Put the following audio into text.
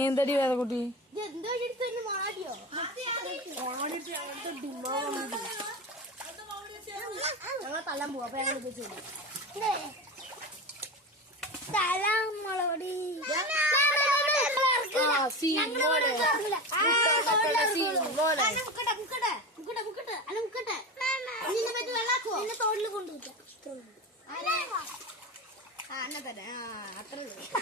എന്തടി വേദ കുട്ടി കൊണ്ടുപോയി അത്രേ